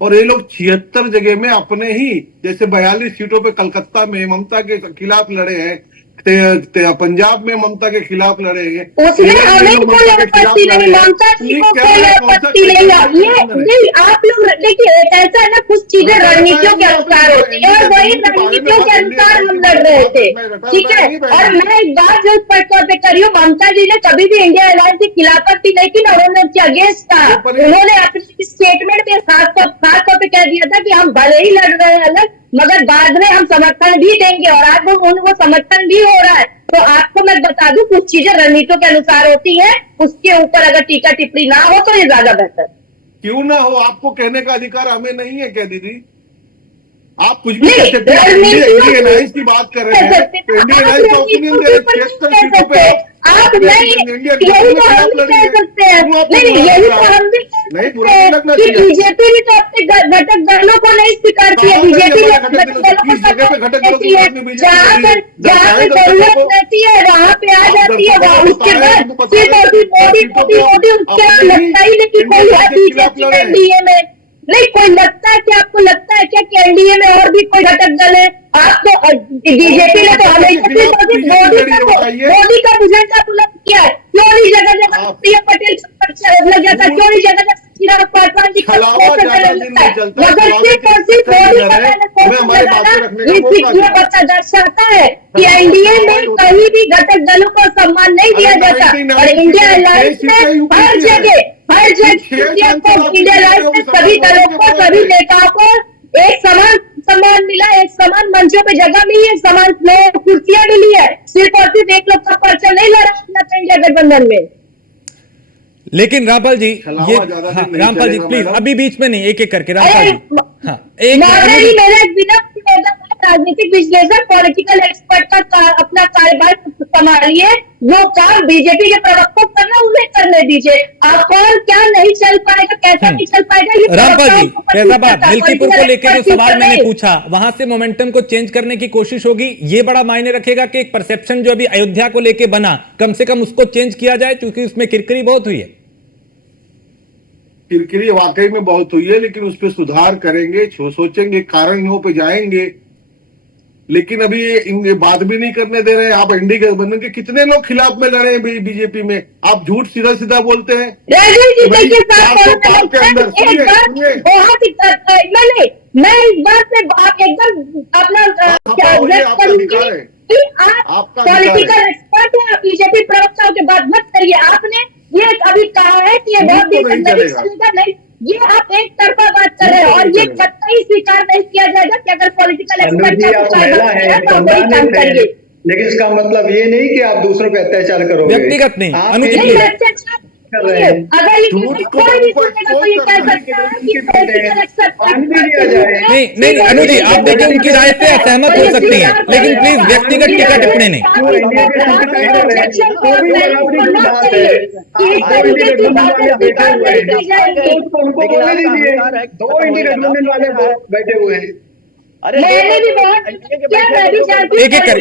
और ये लोग 76 जगह में अपने ही, जैसे 42 सीटों पे कलकत्ता में ममता के खिलाफ लड़े हैं, पंजाब में ममता के खिलाफ लड़े हैं, उसमें हमें कोई आपत्ति नहीं, ममता जी को कोई आपत्ति नहीं। ये आप लोग देखिए, ऐसा है ना, कुछ चीजें रणनीतियों के अनुसार होती है और वही रणनीतियों के अनुसार हम लड़ रहे थे, ठीक है। और मैं एक बात जो स्पष्ट तौर पे करी हूँ, ममता जी ने कभी भी इंडिया अलायंस की खिलाफत की नहीं की ना, उन्होंने उसके अगेंस्ट था। उन्होंने अपने स्टेटमेंट में खास तौर पे कह दिया था कि हम भले ही लड़ रहे हैं अलग, मगर बाद में हम समर्थन भी देंगे, और आज वो समर्थन भी हो रहा है। तो आपको मैं बता दूं, कुछ चीजें रणनीतियों के अनुसार होती हैं, उसके ऊपर अगर टीका टिप्पणी ना हो तो ये ज्यादा बेहतर। क्यों ना हो, आपको कहने का अधिकार हमें नहीं है क्या दीदी? आप कुछ भी कह सकते हैं। इंडियन अलायंस की बात कर रहे हैं, इंडियन अलायंस का ओपिनियन दे रहे हैं, 76 सीटों पे आप नहीं, यही तो हम भी कह सकते हैं, नहीं यही तो हम भी नहीं, बुरा नहीं लगना कि चाहिए। बीजेपी भी तो अपने घटक दलों को नहीं स्वीकारती है, बीजेपी घटक दलों को कहती है, जहाँ पर जरूरत रहती है वहाँ पे आ जाती है, वहाँ उसके बाद मोदी उसके लगता ही नहीं कि कोई है बीजेपी एनडीए में। नहीं, कोई लगता है कि आपको लगता है क्या कि एनडीए में और भी कोई घटक दल है? आपको बीजेपी ने तो हमेशा मोदी का एजेंडा बुलंद किया है, क्यों नहीं जगह जगह प्रिया पटेल लग जाता, क्यों नहीं जगह जगह चिराग पासवान जी का मगर सिर्फ ये बच्चा दर्शाता है कि एनडीए में कहीं भी घटक दलों को सम्मान नहीं दिया जाता, और इंडिया अलायंस में हर जगह इंडिया अलायंस में सभी दलों को, सभी नेताओं को एक समान सम्मान मिला, एक समान मंचों पे जगह मिली है, समान कुर्सियां मिली है, सिर्फ और सिर्फ एक लोग का पर्चा नहीं लड़ा इंडिया गठबंधन में। लेकिन रामपाल जी, ये हाँ, रामपाल जी प्लीज अभी बीच में नहीं, एक एक करके रामपाल जी। हाँ, एक मेरा बिना राजनीतिक विश्लेषक, पॉलिटिकल एक्सपर्ट का अपना कार्यभार संभालिए, वो काम बीजेपी के प्रवक्ता करना उन्हें करने दीजिए। आप कौन क्या नहीं चल पाएगा, कैसा नहीं चल पाएगा, ये रामपाल जी फैजाबाद मिल्कीपुर को लेकर जो सवाल मैंने पूछा, वहां से मोमेंटम को चेंज करने की कोशिश होगी, ये बड़ा मायने रखेगा कि एक परसेप्शन जो अभी अयोध्या को लेकर बना, कम से कम उसको चेंज किया जाए, क्योंकि उसमें किरकिरी बहुत हुई है। किरकिरी वाकई में बहुत हुई है, लेकिन उस पर सुधार करेंगे, सोचेंगे, कारणों पे जाएंगे, लेकिन अभी ये बात भी नहीं करने दे रहे हैं। आप एनडीए गठबंधन के कितने लोग खिलाफ में लड़े हैं बीजेपी में? आप झूठ सीधा सीधा बोलते हैं। मैं इस बात से आप एकदम अपना पॉलिटिकल एक्सपर्ट है, बीजेपी प्रवक्ताओं के बात मत करिए। आपने ये अभी कहा है कि ये बहुत दिन तक नहीं चलेगा, नहीं, ये आप एक तरफा बात कर रहे हैं, और ये कतई स्वीकार नहीं किया जाएगा कि अगर पॉलिटिकल एक्सपर्ट तो वही काम करिए। लेकिन इसका मतलब ये नहीं कि आप दूसरों पे अत्याचार करोगे, व्यक्तिगत नहीं, अत्याचार अगर ये कोई भी सुनेगा तो ये कह सकता है कि पॉलिटिकल एक्सपर्ट नहीं अनु जी, आप देखिए उनकी राय से असहमत हो सकती हैं, लेकिन प्लीज व्यक्तिगत टीका टिप्पणी नहीं। दो इंडिया गठबंधन वाले बैठे हुए हैं। एक एक कर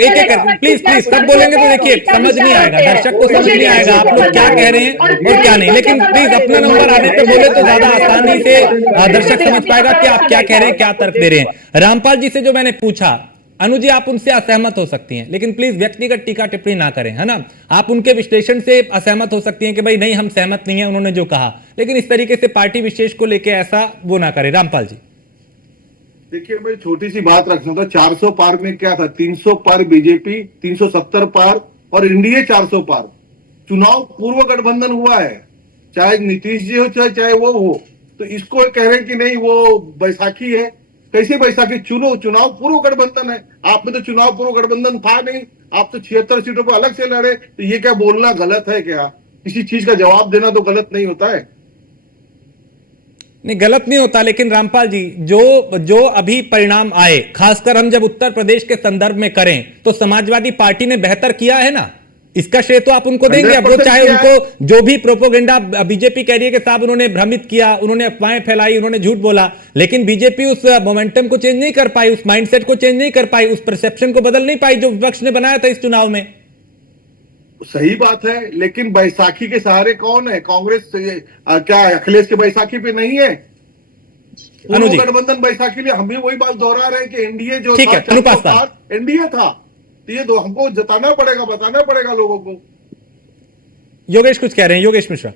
प्लीज सब बोलेंगे तो देखिए समझ नहीं आएगा, दर्शक को समझ नहीं आएगा आप लोग क्या कह रहे हैं और क्या नहीं। लेकिन प्लीज अपना नंबर आने पे बोले तो ज्यादा आसानी से दर्शक समझ पाएगा कि आप क्या कह रहे हैं, क्या तर्क दे रहे हैं। रामपाल जी से जो मैंने पूछा, अनु जी आप उनसे असहमत हो सकती हैं, लेकिन प्लीज व्यक्तिगत टीका टिप्पणी ना करें, है ना। आप उनके विश्लेषण से असहमत हो सकती हैं कि भाई नहीं हम सहमत नहीं है उन्होंने जो कहा, लेकिन इस तरीके से पार्टी विशेष को लेकर ऐसा वो ना करें। रामपाल जी देखिए, मैं छोटी सी बात रखना था। 400 पार में क्या था? 300 पार बीजेपी, 370 पार और एनडीए 400 पार। चुनाव पूर्व गठबंधन हुआ है, चाहे नीतीश जी हो चाहे वो हो। तो इसको कह रहे हैं कि नहीं वो बैसाखी है। कैसे बैसाखी? चुनाव पूर्व गठबंधन है। आप में तो चुनाव पूर्व गठबंधन था नहीं, आप तो 76 सीटों पर अलग से लड़े। तो ये क्या बोलना गलत है क्या? किसी चीज का जवाब देना तो गलत नहीं होता है। नहीं गलत नहीं होता, लेकिन रामपाल जी जो अभी परिणाम आए, खासकर हम जब उत्तर प्रदेश के संदर्भ में करें, तो समाजवादी पार्टी ने बेहतर किया है ना, इसका श्रेय तो आप उनको देंगे। अब वो चाहे उनको जो भी प्रोपोगेंडा बीजेपी कह रही है कि साहब उन्होंने भ्रमित किया, उन्होंने अफवाहें फैलाई, उन्होंने झूठ बोला, लेकिन बीजेपी उस मोमेंटम को चेंज नहीं कर पाई, उस माइंडसेट को चेंज नहीं कर पाई, उस परसेप्शन को बदल नहीं पाई जो विपक्ष ने बनाया था इस चुनाव में। सही बात है, लेकिन बैसाखी के सहारे कौन है? कांग्रेस क्या अखिलेश के बैसाखी पे नहीं है? अनु जी गठबंधन बैसाखी लिए हम भी वही बात दोहरा रहे हैं कि एनडीए जो ठीक है, था अनुपास 400 पार एनडीए था। तो ये दो हमको जताना पड़ेगा, बताना पड़ेगा लोगों को। योगेश कुछ कह रहे हैं, योगेश मिश्रा।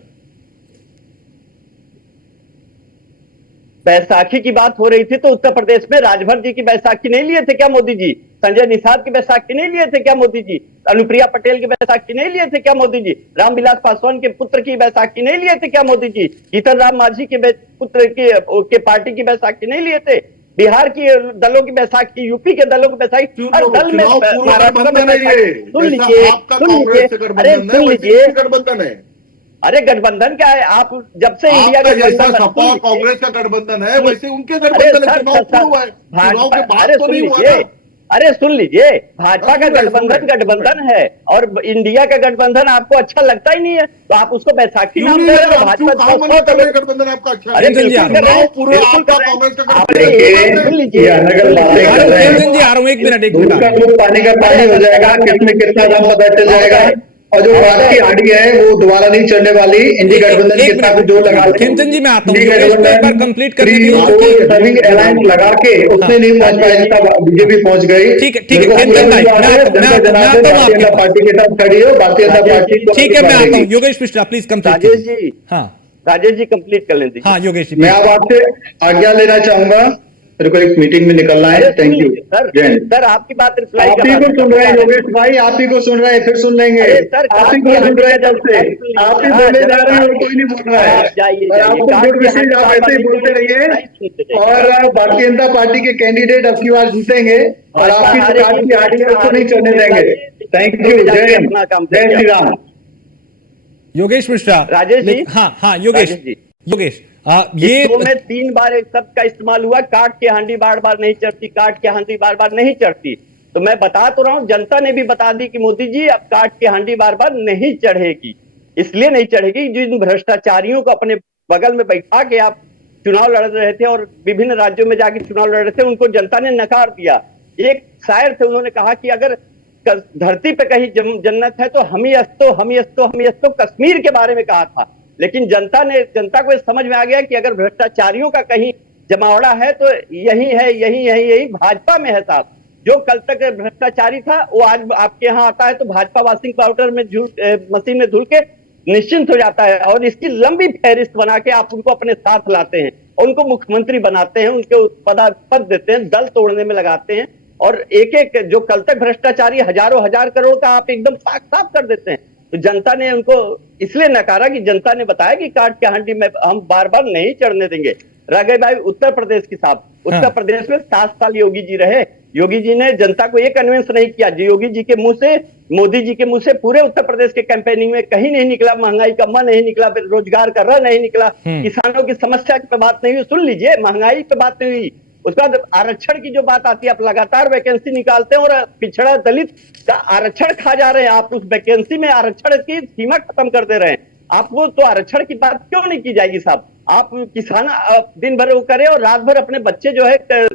बैसाखी की बात हो रही थी तो उत्तर प्रदेश में राजभर जी की बैसाखी नहीं लिए थे क्या मोदी जी? संजय निषाद की बैसाखी नहीं लिए थे क्या मोदी जी? अनुप्रिया पटेल की बैसाखी नहीं लिए थे क्या मोदी जी? रामविलास पासवान के पुत्र की बैसाखी नहीं लिए थे क्या मोदी जी? जीतन राम मांझी के पुत्र के पार्टी की बैसाखी नहीं लिए थे? बिहार की दलों की बैसाखी, यूपी के दलों की बैसाखी, हर दल में महाराष्ट्र में बैसाखी। सुन लीजिए, अरे सुन लीजिए, गठबंधन है। अरे गठबंधन क्या है? आप जब से इंडिया आपका जैसा सपा कांग्रेस का गठबंधन है वैसे उनके गठबंधन है। चुनाव पूर्व है, चुनाव के बाद तो नहीं हुआ ना। अरे सुन लीजिए, भाजपा का गठबंधन है और इंडिया का गठबंधन आपको अच्छा लगता ही नहीं है तो आप उसको बैसाखी नाम दे रहे हो। भाजपा गठबंधन आपका अच्छा अरे बिल्कुल कर रहे हैं, बिल्कुल कर रहे हैं। सुन लीजिए, जी आ रहा हूँ, एक मिनट पानी का पानी हो जाएगा, किसमें कितना दाम पता चल जाएगा। और जो बात की आड़ी है वो दोबारा नहीं चढ़ने वाली। इंडी गठबंधन के साथ जो लगा खेमचंद जी मैं आता हूँ, कंप्लीट कर सभी अलायंस लगा के उसने नहीं पहुंच पाया जितना बीजेपी पहुंच गई। ठीक है, ठीक है खेमचंद भाई, भारतीय जनता पार्टी के साथ खड़ी हो, भारतीय जनता पार्टी। ठीक है मैं आता हूँ, योगेश मिश्रा प्लीज कंप्लीट। राजेश जी, हाँ राजेश जी कंप्लीट कर लें। हाँ योगेश जी, मैं अब आपसे आज्ञा लेना चाहूंगा, मेरे को एक मीटिंग में निकलना है। थैंक यू सर, आपकी बात रिप्लाई आप ही को सुन रहे हैं योगेश भाई, आप ही को सुन रहे हैं, फिर सुन लेंगे। आप ही को सुन रहे हैं तब से, आप ही बोले जा रहे हैं और कोई नहीं बोल रहा है। आपको गुड विशेष, आप ऐसे ही बोलते रहिए। और भारतीय जनता पार्टी के कैंडिडेट अब की बार जीतेंगे और आपकी सरकार की आड़ी को नहीं चलने देंगे। थैंक यू, जय हिंद, जय श्री राम। योगेश मिश्रा। राजेश जी, हाँ योगेश, योगेश ये में 3 बार एक शब्द का इस्तेमाल हुआ, काट के हांडी बार बार नहीं चढ़ती, काट के हांडी बार बार नहीं चढ़ती। तो मैं बता तो रहा हूं, जनता ने भी बता दी कि मोदी जी अब काट के हांडी बार बार नहीं चढ़ेगी। इसलिए नहीं चढ़ेगी, जिन भ्रष्टाचारियों को अपने बगल में बैठा के आप चुनाव लड़ रहे थे और विभिन्न राज्यों में जाके चुनाव लड़ रहे थे, उनको जनता ने नकार दिया। एक शायर थे, उन्होंने कहा कि अगर धरती पे कहीं जन्नत है तो हम ही अस्तो, हम ही अस्तो, हम ही अस्तो, कश्मीर के बारे में कहा था। लेकिन जनता को समझ में आ गया कि अगर भ्रष्टाचारियों का कहीं जमावड़ा है तो यही है, यही भाजपा में है साहब। जो कल तक भ्रष्टाचारी था वो आज आपके यहाँ आता है तो भाजपा वॉशिंग पाउडर में मशीन में धुल के निश्चिंत हो जाता है और इसकी लंबी फहरिस्त बना के आप उनको अपने साथ लाते हैं और उनको मुख्यमंत्री बनाते हैं, उनके पद देते हैं, दल तोड़ने में लगाते हैं और एक एक जो कल तक भ्रष्टाचारी हजारों हजार करोड़ का आप एकदम साफ कर देते हैं। तो जनता ने उनको इसलिए नकारा कि जनता ने बताया कि काट के हांडी में हम बार बार नहीं चढ़ने देंगे। रह गए भाई उत्तर प्रदेश की साहब, उत्तर प्रदेश में 7 साल योगी जी रहे। योगी जी ने जनता को ये कन्विंस नहीं किया। योगी जी के मुंह से, मोदी जी के मुंह से पूरे उत्तर प्रदेश के कैंपेनिंग में कहीं नहीं निकला महंगाई का म नहीं निकला, बेरोजगार का र नहीं निकला, किसानों की समस्या पे बात नहीं हुई। सुन लीजिए, महंगाई पे बात नहीं हुई। उसके बाद आरक्षण की जो बात आती है, आप लगातार वैकेंसी निकालते हैं और पिछड़ा दलित का आरक्षण खा जा रहे हैं। आप उस वैकेंसी में आरक्षण की सीमा खत्म कर दे रहे हैं। आपको तो आरक्षण की बात क्यों नहीं की जाएगी साहब? आप किसान दिन भर वो करे और रात भर अपने बच्चे जो है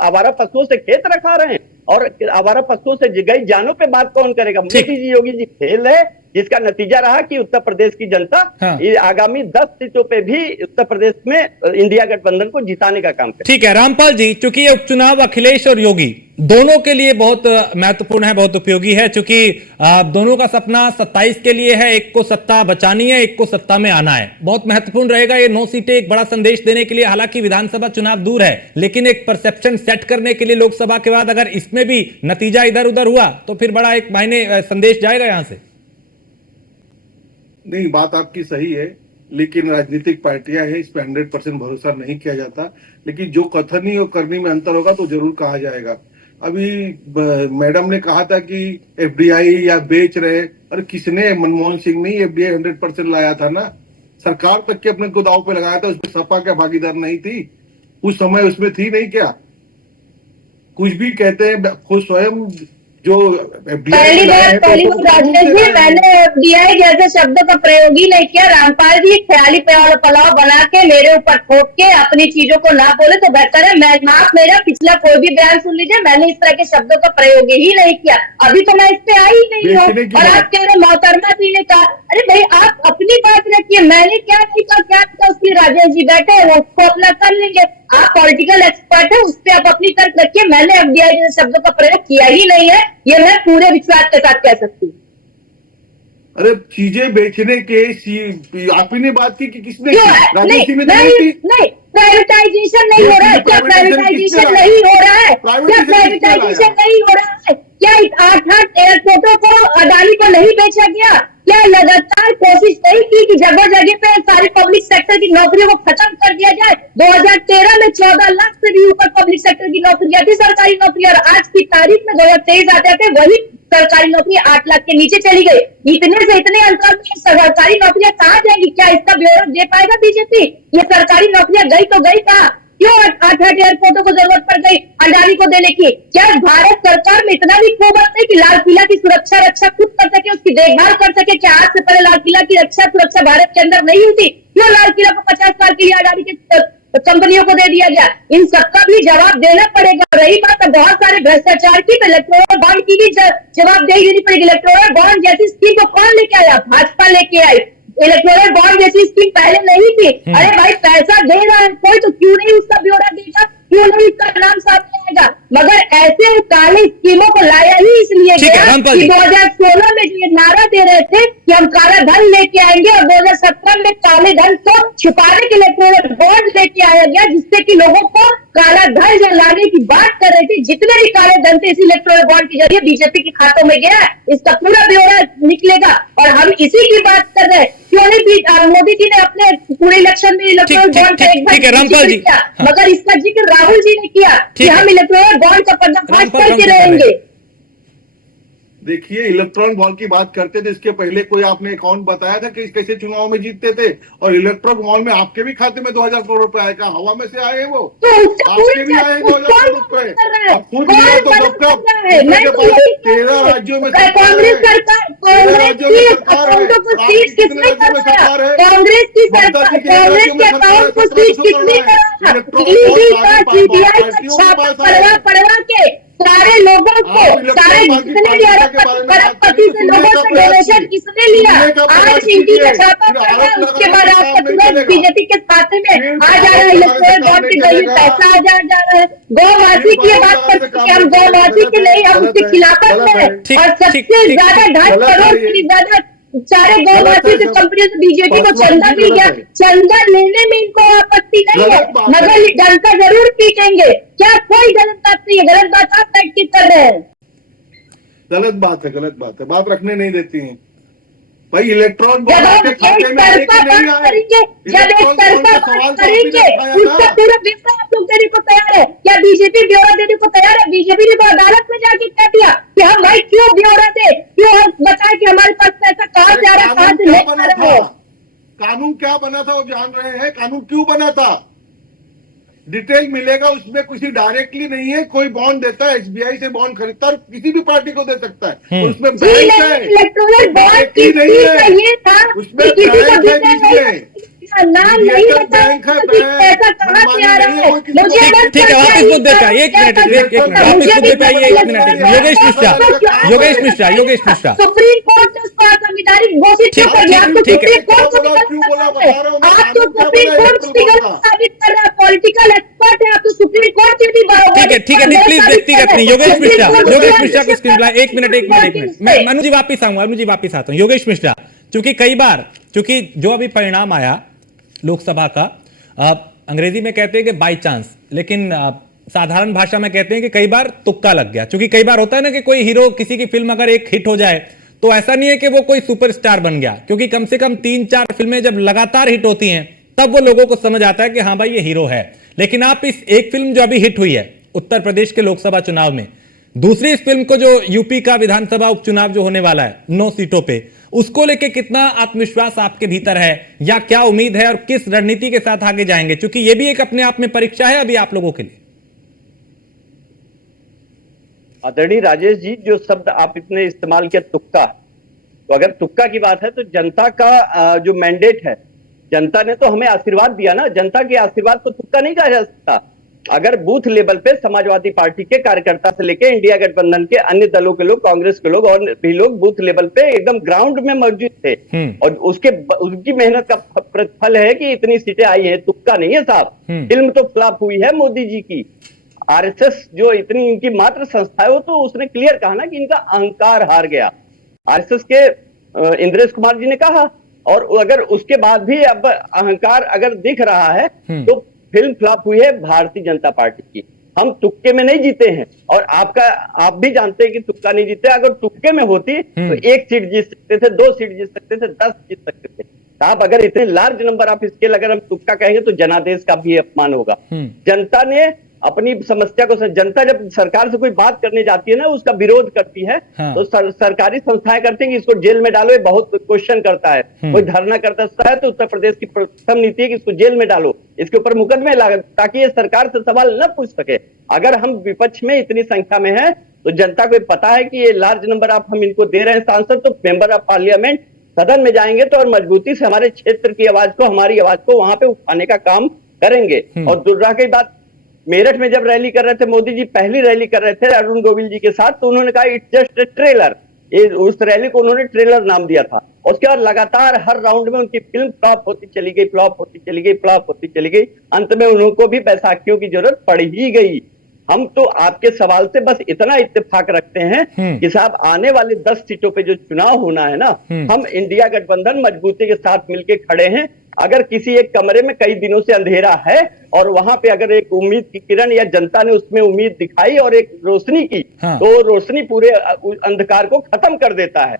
आवारा पशुओं से खेत रखा रहे हैं और आवारा पशुओं से गई जानों पे बात कौन करेगा? मोदी जी, योगी जी फेल है, जिसका नतीजा रहा कि उत्तर प्रदेश की जनता ये आगामी 10 सीटों पे भी उत्तर प्रदेश में इंडिया गठबंधन को जिताने का काम करे। ठीक है रामपाल जी, चूंकि ये उपचुनाव अखिलेश और योगी दोनों के लिए बहुत महत्वपूर्ण है, बहुत उपयोगी है, क्योंकि दोनों का सपना 27 के लिए है। एक को सत्ता बचानी है, एक को सत्ता में आना है। बहुत महत्वपूर्ण रहेगा ये 9 सीटें एक बड़ा संदेश देने के लिए। हालांकि विधानसभा चुनाव दूर है, लेकिन एक परसेप्शन सेट करने के लिए लोकसभा के बाद अगर इसमें भी नतीजा इधर उधर हुआ तो फिर बड़ा एक मायने संदेश जाएगा यहां से। नहीं, बात आपकी सही है, लेकिन राजनीतिक पार्टियां हैं, इस पे 100% भरोसा नहीं किया जाता। लेकिन जो कथनी और करनी में अंतर होगा तो जरूर कहा जाएगा। अभी मैडम ने कहा था कि एफडीआई या बेच रहे, और किसने? मनमोहन सिंह ने एफडीआई 100% लाया था ना, सरकार तक के अपने को दाव पे लगाया था। उसमें सपा क्या भागीदार नहीं थी? उस समय उसमें थी नहीं क्या? कुछ भी कहते हैं, खुद स्वयं जो पहली बार राजेश जी, मैंने एफडीआई जैसे शब्दों का प्रयोग ही नहीं किया। रामपाल जी ख्याली पुलाव बना के मेरे ऊपर ठोक के अपनी चीजों को ना बोले तो बेहतर है। आप मेरा पिछला कोई भी बयान सुन लीजिए, मैंने इस तरह के शब्दों का प्रयोग ही नहीं किया। अभी तो मैं इस पे आई नहीं हूँ और आप कह रहे मोहतरमा जी ने कहा। अरे भाई आप अपनी बात रखिए, मैंने क्या नहीं कहा, क्या उसकी राजेश जी बैठे वो उसको अपना कर लीजिए। आप पॉलिटिकल एक्सपर्ट है, उस पर आप अपनी तर्क रखिए। मैंने एफडीआई जैसे शब्दों का प्रयोग किया ही नहीं है, ये मैं पूरे विश्वास के साथ कह सकती हूँ। अरे चीजें बेचने के आप ही ने बात की कि किसने की? राजेश नहीं सिंह ने तो नहीं नहीं की। नहीं, प्राइवेटाइजेशन नहीं हो रहा है क्या? प्राइवेटाइजेशन नहीं हो रहा है क्या? प्राइवेटाइजेशन नहीं हो रहा है क्या? 8 एयरपोर्टों को अदानी को नहीं बेचा गया क्या? लगातार कोशिश नहीं की कि जगह जगह पे सारी पब्लिक सेक्टर की नौकरियों को खत्म कर दिया जाए? 2013 में 14 लाख से भी ऊपर पब्लिक सेक्टर की नौकरियां थी, सरकारी नौकरी, और आज की तारीख में 2023 आते आते वही सरकारी नौकरी 8 लाख के नीचे चली गई। इतने से इतने अंतर में सरकारी नौकरियां कहाँ जाएंगी? क्या इसका ब्यौरा दे पाएगा बीजेपी? ये सरकारी नौकरियां गई तो गई कहाँ? क्यों 8 एयरपोर्टों को जरूरत पड़ गई अडानी को देने की? क्या भारत सरकार में इतना भी खूबत है कि लाल किला की सुरक्षा रक्षा खुद कर सके, उसकी देखभाल कर सके? क्या आज से पहले लाल किला की रक्षा सुरक्षा भारत के अंदर नहीं हुई? क्यों लाल किला को 50 साल के लिए अडानी के कंपनियों को दे दिया गया? इन सबका भी जवाब देना पड़ेगा। रही बात बहुत सारे भ्रष्टाचार की, तो इलेक्टोरल बॉन्ड की भी जवाबदेही देनी पड़ेगी। इलेक्टोरल बॉन्ड जैसी स्कीम को कौन लेके आया? भाजपा लेके आई। इलेक्टोरल बॉन्ड जैसी स्कीम पहले नहीं थी। अरे भाई, पैसा दे रहा है कोई तो क्यों नहीं उसका ब्यौरा देगा? क्यों नहीं उसका नाम सामने आएगा? मगर ऐसे काली स्कीमों को लाया ही इसलिए गया कि 2016 में जो ये नारा दे रहे थे कि हम काला धन लेके आएंगे, और 2017 में काले धन को छुपाने के इलेक्टोरल बॉन्ड लेके आया गया, जिससे कि लोगों को काला धन जो लाने की बात कर रही थी, जितने भी काले धन थे इस इलेक्टोरल बॉन्ड के जरिए बीजेपी के खातों में गया। इसका पूरा ब्यौरा निकलेगा और हम इसी की बात कर रहे हैं। क्यों नहीं मोदी जी ने अपने पूरे इलेक्शन में इलेक्टोरल बॉन्ड का एक बार किया, मगर इसका जिक्र राहुल जी ने किया कि हम इलेक्टोरल बॉन्ड का पर्दाफाश करके रहेंगे। देखिए, इलेक्ट्रॉन बॉल की बात करते थे, इसके पहले कोई आपने अकाउंट बताया था कि कैसे चुनाव में जीतते थे? और इलेक्ट्रॉन बॉल में आपके भी खाते में 2000 करोड़ रुपए आए? क्या हवा में से आए हैं वो? आपके भी आए 2000 करोड़ रुपए? अब खुद लिया तो डॉक्टर 13 राज्यों में कांग्रेस सरकार, कांग्रेस की अकाउंटों को सीज किसने कराया? कांग्रेस की सरकार, कांग्रेस के अकाउंट को सीज किसने कराया? ईडी का, सीबीआई का छापा पड़वा के सारे लोगों को, सारे जितने भी अरबपति से लोगों से डोनेशन किसने लिया? आज ईडी का छापा पड़ा, उसके बाद आपका तुरंत बीजेपी के खाते में आ जा रहा है इलेक्टोरल बॉन्ड के जरिए पैसा आ जा रहा है। गौमासी की बात करते हैं कि हम गौमासी के नहीं, हम उसके खिलाफत में है। और सबसे ज्यादा 2.5 करोड़ से ज्यादा सारे गौवासी से कंपनियों से बीजेपी को चंदा मिल गया। चंदा लेने में इनको आपत्ति नहीं है, मगर जनता जरूर पीटेंगे। क्या कोई गलत बात नहीं है? गलत बात आप बैठ कर रहे हैं। गलत बात है, गलत बात है, बात रखने नहीं देती हैं भाई। इलेक्ट्रॉन जब हम एक तरफा बात करेंगे, जब एक तरफा बात करेंगे, उसका पूरा विवरण आप लोग देने को तैयार है? क्या बीजेपी ब्यौरा देने को तैयार है? बीजेपी ने तो अदालत में जाके कह दिया कि हम भाई क्यों ब्यौरा दे, क्यों हम बताएं कि हमारे पास पैसा कहाँ जा रहा है, कहाँ से नहीं आ रहा है। कानून क्या बना था वो जान रहे हैं? कानून क्यों बना था? डिटेल मिलेगा उसमें। किसी डायरेक्टली नहीं है, कोई बॉन्ड देता है, एसबीआई से बॉन्ड खरीदता है, किसी भी पार्टी को दे सकता है, उसमें बैंक है, इलेक्टोरल बॉन्ड की ये था उसमें बैंक है, जिसमें नाम नहीं पता पैसा कहाँ से आ रहा है। मुझे ठीक है, वापस मुद्दे पे आइए, 1 मिनट, वापस मुद्दे पे आइए, 1 minute. Yogesh Mishra supreme court ने उसको असंवैधानिक घोषित क्यों कर दिया? आपको सुप्रीम कोर्ट को आप तो सुप्रीम कोर्ट साबित कर रहे हैं, पॉलिटिकल एक्सपर्ट है आप, तो सुप्रीम कोर्ट के भी ठीक है, प्लीज व्यक्तिगत नहीं। योगेश मिश्रा को स्क्रीन पर 1 मिनट। मैं अनुज जी वापिस आता हूँ। योगेश मिश्रा, क्योंकि जो अभी परिणाम आया लोकसभा का, अंग्रेजी में कहते हैं कि बाय चांस, लेकिन साधारण भाषा में कहते हैं कि कई बार तुक्का लग गया। क्योंकि कई बार होता है ना कि कोई हीरो, किसी की फिल्म अगर एक हिट हो जाए तो ऐसा नहीं है कि वो कोई सुपरस्टार बन गया, क्योंकि कम से कम 3-4 फिल्में जब लगातार हिट होती हैं तब वो लोगों को समझ आता है कि हाँ भाई ये हीरो है। लेकिन आप इस एक फिल्म जो अभी हिट हुई है उत्तर प्रदेश के लोकसभा चुनाव में, दूसरी इस फिल्म को जो यूपी का विधानसभा उपचुनाव जो होने वाला है 9 सीटों पे, उसको लेके कितना आत्मविश्वास आपके भीतर है, या क्या उम्मीद है और किस रणनीति के साथ आगे जाएंगे? क्योंकि ये भी एक अपने आप में परीक्षा है अभी आप लोगों के लिए। आदरणीय राजेश जी, जो शब्द आप इतने इस्तेमाल किया तुक्का, तो अगर तुक्का की बात है तो जनता का जो मैंडेट है, जनता ने तो हमें आशीर्वाद दिया ना। जनता के आशीर्वाद को तुक्का नहीं कहा जा सकता। अगर बूथ लेवल पे समाजवादी पार्टी के कार्यकर्ता से लेके इंडिया गठबंधन के अन्य दलों के लोग, कांग्रेस के लोग और भी लोग बूथ लेवल पे एकदम ग्राउंड में मौजूद थे और उनकी मेहनत का प्रतिफल है कि इतनी सीटें आई है, तुक्का नहीं है साहब। फिल्म तो फ्लॉप हुई है मोदी जी की। आरएसएस जो इतनी इनकी मात्र संस्था है, वो तो उसने क्लियर कहा ना कि इनका अहंकार हार गया। आरएसएस के इंद्रेश कुमार जी ने कहा, और अगर उसके बाद भी अब अहंकार अगर दिख रहा है तो फिल्म फ्लॉप हुई है भारतीय जनता पार्टी की। हम तुक्के में नहीं जीते हैं, और आप भी जानते हैं कि तुक्का नहीं जीते। अगर तुक्के में होती तो 1 सीट जीत सकते थे, 2 सीट जीत सकते थे, 10 जीत सकते थे साहब। अगर इतने लार्ज नंबर ऑफ स्केल अगर हम तुक्का कहेंगे तो जनादेश का भी अपमान होगा। जनता ने अपनी समस्या को, जनता जब सरकार से कोई बात करने जाती है ना, उसका विरोध करती है, तो सरकारी संस्थाएं करती है कि इसको जेल में डालो, ये बहुत क्वेश्चन करता है, कोई धरना करता है तो उत्तर प्रदेश की प्रथम नीति है कि इसको जेल में डालो, इसके ऊपर मुकदमे लागू, ताकि ये सरकार से सवाल न पूछ सके। अगर हम विपक्ष में इतनी संख्या में है तो जनता को पता है कि ये लार्ज नंबर आप हम इनको दे रहे हैं सांसद, तो मेंबर ऑफ पार्लियामेंट सदन में जाएंगे तो और मजबूती से हमारे क्षेत्र की आवाज को, हमारी आवाज को वहां पे उठाने का काम करेंगे। और दुर्गा की बात, मेरठ में जब रैली कर रहे थे मोदी जी, पहली रैली कर रहे थे अरुण गोविल जी के साथ, तो उन्होंने कहा इट्स जस्ट ए ट्रेलर। उस रैली को उन्होंने ट्रेलर नाम दिया था। उसके बाद लगातार हर राउंड में उनकी फिल्म फ्लॉप होती चली गई, फ्लॉप होती चली गई, फ्लॉप होती चली गई। अंत में उनको भी बैसाखियों की जरूरत पड़ ही गई। हम तो आपके सवाल से बस इतना इत्तेफाक रखते हैं कि साहब आने वाले 10 सीटों पे जो चुनाव होना है ना, हम इंडिया गठबंधन मजबूती के साथ मिलकर खड़े हैं। अगर किसी एक कमरे में कई दिनों से अंधेरा है और वहां पे अगर एक उम्मीद की किरण या जनता ने उसमें उम्मीद दिखाई और एक रोशनी की, तो रोशनी पूरे अंधकार को खत्म कर देता है।